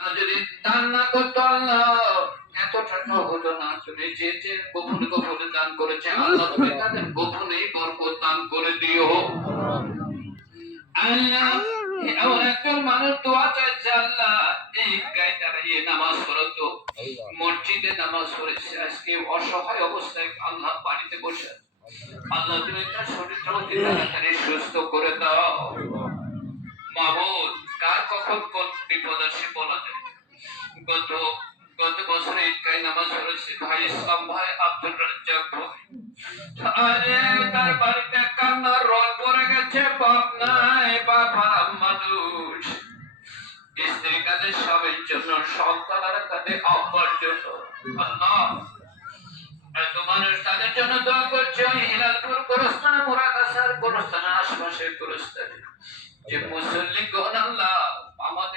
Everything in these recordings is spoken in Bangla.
যদি দান না করতো আল্লাহ যে যে গোপনে গোপনে দান করেছে, আল্লাহ তুমি তাদের গোপনেই দান করে দিও। মসজিদে নামাজ পড়েছে, আজকে অসহায় অবস্থায় আল্লাহ বাড়িতে বসে। আল্লাহ, তুমি তার শরীরটা তাড়াতাড়ি সুস্থ করে দাও। মাহবুদ কার কখন কোন বিপদ বলা যায়। গত গত বছরে ইটকাই নামাজ পড়েছে ভাই ইসলাম ভাই আব্দুল রাজ্জাক ভাই। আরে, তার বাড়িতে কান্নার রল পড়ে গেছে, বাপ নাই, বাপ মানুষ। স্ত্রী কাজে সবের জন্য সন্তানারা তাদের আব্বার জন্য। আল্লাহ মানুষ তাদের জন্য দোয়া করছে হিলালপুর গোরস্থানে মোরাকাসার গোরস্থানে আশপাশের গোরস্থানে। যে মুসল্লি গণ আল্লাহ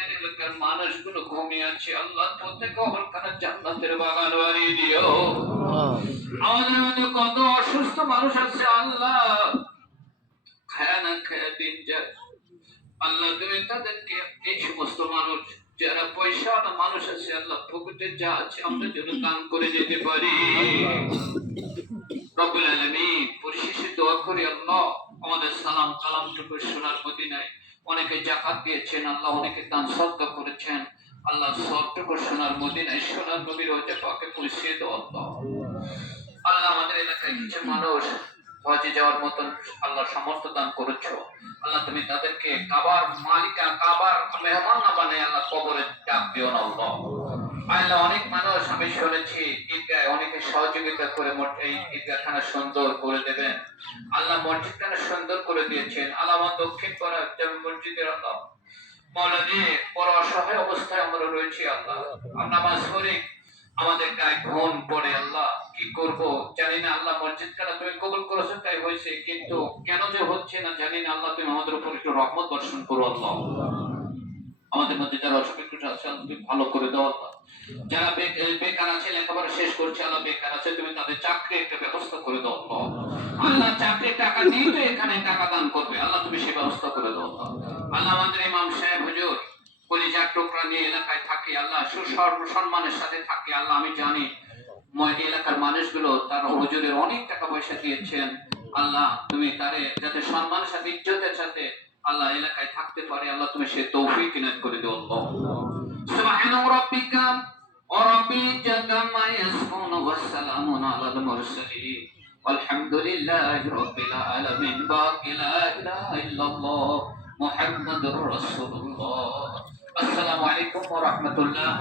আমাদের এলাকার মানুষগুলো ঘুমিয়ে আছে। আল্লাহ প্রত্যেক অবরখানা জান্নাতের বাগান বাড়িয়ে দিও। আমাদের মধ্যে কত অসুস্থ মানুষ আছে আল্লাহ। খায়া না খায়া দিন যায় আল্লাহ তুমি তাদেরকে এই সমস্ত মানুষ যারা পয়সা না মানুষ আছে আল্লাহ পকেটে যা আছে আমরা যেন দান করে যেতে পারি। রব্বুল আলামিন পরিশেষে দোয়া করি আল্লাহ আমাদের সালাম কালামটুকু শোনার মদিনায় অনেকে জাকাত দিয়েছেন, আল্লাহ অনেকে দান সদ্গা করেছেন। আল্লাহ সবটুকু সোনার মদিনায়, সোনার নবীর পাকে পৌঁছে দাও আল্লাহ। আমাদের এলাকায় কিছু মানুষ হজে যাওয়ার মতন আল্লাহ দান করেছ। আল্লাহ তুমি তাদেরকে কাবার মালিকা, কাবার মেহমান না আল্লাহ কবরে দিও না অনেক মানুষ, আমি শুনেছি সহযোগিতা করে এই ঈদগাহখানা সুন্দর করে দেবেন। আল্লাহ মসজিদখানা সুন্দর করে দিয়েছেন। আল্লাহ দক্ষিণ পাড়া যেমন মসজিদের আল্লাহ। আমাদের গায়ে আল্লাহ। কি আল্লাহ তুমি করেছ, তাই হয়েছে। কিন্তু কেন যে হচ্ছে না আল্লাহ তুমি আমাদের উপর করো আমাদের মধ্যে যারা অসুবিধা আছে তুমি ভালো করে দাও আল্লাহ। যারা বেকার আছে, লেখাপড়া শেষ করছে, আল্লাহ বেকার আছে, তুমি তাদের চাকরি একটা ব্যবস্থা করে দাও। আল্লাহ চাকরির টাকা দিয়ে তো এখানে টাকা দান করবে। আল্লাহ তুমি সে ব্যবস্থা করে দাও। আল্লাহ আমাদের ইমাম সাহেব, হুজুর, কলিজার টুকরা নিয়ে এলাকায় থাকি, আল্লাহ সাথে থাকি। আল্লাহ, আমি জানি এলাকার মানুষগুলো, তার হুজুরের অনেক টাকা পয়সা দিয়েছেন। আল্লাহ, তুমি তারে যাতে সম্মানের সাথে, ইজ্জতের সাথে আল্লাহ এলাকায় থাকতে পারে, আল্লাহ তুমি সে তৌফিক করে দিও। আল্লাহ সুবহান রাব্বিকা ورب ما يصفون والسلام على المرسلين. والحمد لله رب العالمين. باقي لا إله إلا الله محمد رسول الله. السلام عليكم ورحمة الله.